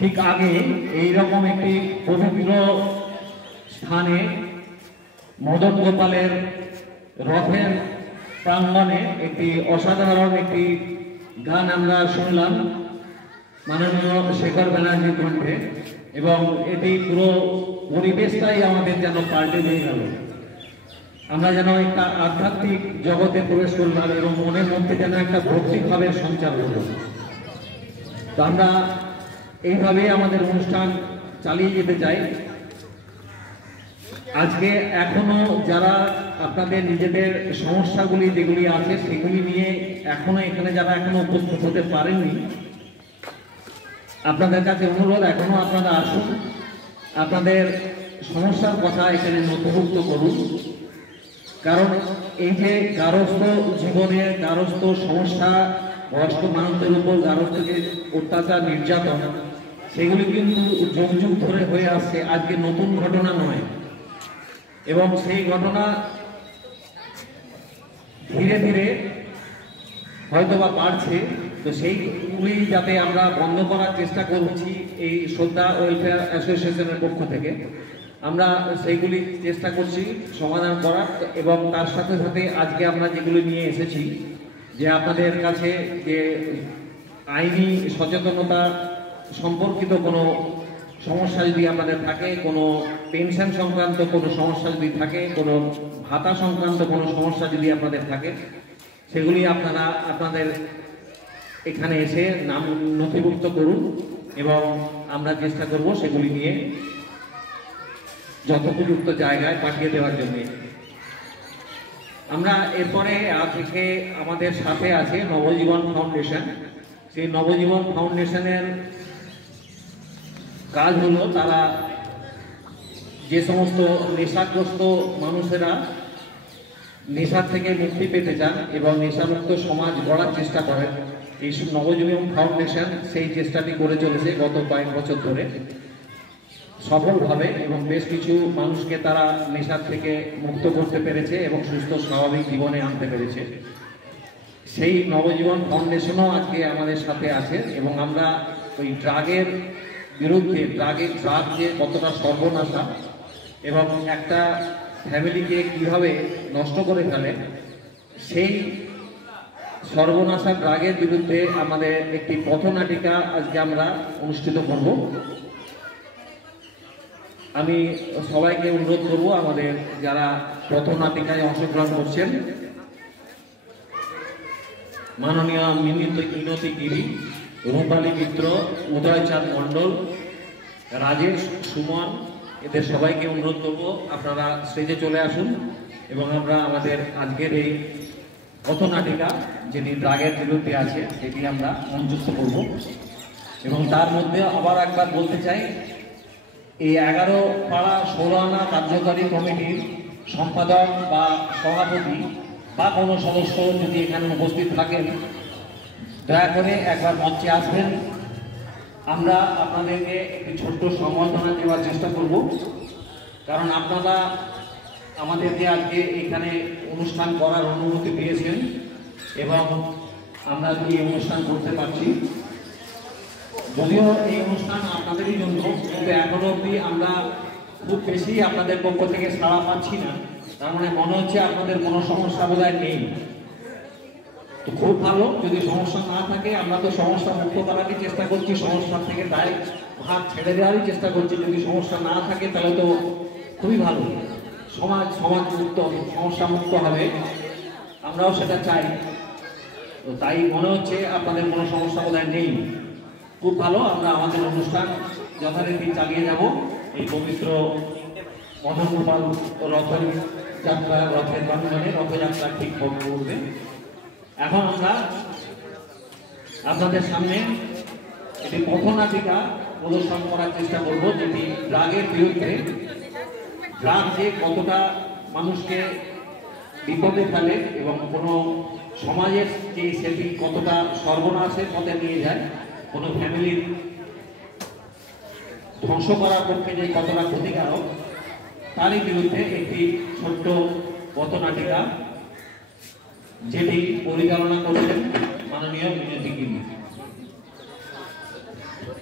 ঠিক আগে এইরকম একটি পবিত্র স্থানে মদন গোপালের রথের প্রাঙ্গণে একটি অসাধারণ একটি গান আমরা শুনলাম মাননীয় শেখর ব্যানার্জির কণ্ঠে, এবং এটি পুরো পরিবেশটাই আমাদের যেন পাল্টে দিয়ে গেল। আমরা যেন একটা আধ্যাত্মিক জগতে প্রবেশ করলাম এবং মনের মধ্যে যেন একটা ভক্তিভাবের সঞ্চার হলো। তো আমরা এইভাবে আমাদের অনুষ্ঠান চালিয়ে যেতে চাই। আজকে এখনো যারা আপনাদের নিজেদের সমস্যাগুলি যেগুলি আছে সেগুলি নিয়ে এখনো এখানে যারা এখনো উপস্থিত হতে পারেননি, আপনাদের কাছে অনুরোধ, এখনো আপনারা আসুন, আপনাদের সমস্যার কথা এখানে নথিভুক্ত করুন। কারণ এই যে গার্হস্থ জীবনের গার্হস্থ সমস্যা, বয়স্ক মানুষদের উপর গার্হস্থ যে অত্যাচার নির্যাতন, সেগুলি কিন্তু যুগ যুগ ধরে হয়ে আসছে, আজকে নতুন ঘটনা নয়। এবং সেই ঘটনা ধীরে ধীরে হয়তোবা বাড়ছে। তো সেইগুলি যাতে আমরা বন্ধ করার চেষ্টা করছি এই শ্রদ্ধা ওয়েলফেয়ার অ্যাসোসিয়েশনের পক্ষ থেকে, আমরা সেইগুলি চেষ্টা করছি সমাধান করার। এবং তার সাথে সাথে আজকে আমরা যেগুলি নিয়ে এসেছি, যে আপনাদের কাছে যে আইনি সচেতনতা সম্পর্কিত কোনো সমস্যা যদি আপনাদের থাকে, কোনো পেনশন সংক্রান্ত কোনো সমস্যা যদি থাকে, কোনো ভাতা সংক্রান্ত কোনো সমস্যা যদি আপনাদের থাকে, সেগুলি আপনারা আপনাদের এখানে এসে নাম নথিভুক্ত করুন এবং আমরা চেষ্টা করব সেগুলি নিয়ে যথোপযুক্ত জায়গায় পাঠিয়ে দেওয়ার জন্য। আমরা এরপরে থেকে আমাদের সাথে আছে নবজীবন ফাউন্ডেশন। সেই নবজীবন ফাউন্ডেশনের কাজ হলো তারা যে সমস্ত নেশাগ্রস্ত মানুষেরা নেশার থেকে মুক্তি পেতে চান এবং নেশামুক্ত সমাজ গড়ার চেষ্টা করেন, এই নবজীবন ফাউন্ডেশন সেই চেষ্টাটি করে চলেছে গত কয়েক বছর ধরে সফলভাবে, এবং বেশ কিছু মানুষকে তারা নেশার থেকে মুক্ত করতে পেরেছে এবং সুস্থ স্বাভাবিক জীবনে আনতে পেরেছে। সেই নবজীবন ফাউন্ডেশনও আজকে আমাদের সাথে আছে। এবং আমরা ওই ড্রাগের বিরুদ্ধে, ড্রাগ যে কতটা সর্বনাশা এবং একটা ফ্যামিলিকে কিভাবে নষ্ট করে ফেলে, সেই সর্বনাশা ড্রাগের বিরুদ্ধে আমাদের একটি পথনাটিকা আজকে আমরা অনুষ্ঠিত করব। আমি সবাইকে অনুরোধ করব, আমাদের যারা পথনাটিকায় অংশগ্রহণ করছেন, মাননীয় মিনতি গিরি, রূপালী মিত্র, উদয়চাঁদ মণ্ডল, রাজেশ, সুমন, এদের সবাইকে অনুরোধ করব আপনারা স্টেজে চলে আসুন এবং আমরা আমাদের আজকের এই পথনাটিকা যেটি ড্রাগের বিরুদ্ধে আছে সেটি আমরা মঞ্চস্থ করব। এবং তার মধ্যে আবার একবার বলতে চাই, এই 11 পাড়া 16 আনা কার্যকারী কমিটির সম্পাদক বা সভাপতি বা কোনো সদস্য যদি এখানে উপস্থিত থাকেন, দয়া করে একবার মঞ্চে আসবেন। আমরা আপনাদেরকে একটি ছোট্ট সম্বর্ধনা দেওয়ার চেষ্টা করব, কারণ আপনারা আমাদেরকে আজকে এখানে অনুষ্ঠান করার অনুমতি দিয়েছেন এবং আমরা এই অনুষ্ঠান করতে পারছি। যদিও এই অনুষ্ঠান আপনাদেরই জন্য, কিন্তু এখনো অবধি আমরা খুব বেশি আপনাদের পক্ষ থেকে সাড়া পাচ্ছি না। তার মানে মনে হচ্ছে আপনাদের কোনো সমস্যা বোধহয় নেই। তো খুব ভালো, যদি সমস্যা না থাকে আমরা তো সমস্যা মুক্ত করারই চেষ্টা করছি, সমস্যা থেকে তাই হাত ছেড়ে দেওয়ারই চেষ্টা করছি। যদি সমস্যা না থাকে তাহলে তো খুবই ভালো, সমাজ মুক্ত, সমস্যা মুক্ত হবে, আমরাও সেটা চাই। তো তাই মনে হচ্ছে আপনাদের কোনো সমস্যা বোধহয় নেই। খুব ভালো, আমরা আমাদের অনুষ্ঠান যথারীতি চালিয়ে যাব এই পবিত্র মদন গোপাল রথের প্রাঙ্গণে রথযাত্রা ঠিক করবে। এখন আমরা আপনাদের সামনে একটি পথনাটিকা প্রদর্শন করার চেষ্টা করব, যেটি ড্রাগের বিরুদ্ধে। ড্রাগ যে কতটা মানুষকে বিপদে ফেলে এবং কোনো সমাজের যে সেটি কতটা সর্বনাশের পথে নিয়ে যায়, কোনো ফ্যামিলির ধ্বংস করার পক্ষে যে কতটা ক্ষতিকারক, তারই বিরুদ্ধে একটি ছোট্ট পথনাটিকা যেটি পরিচালনা করছেন মাননীয় মিনতি গিরি।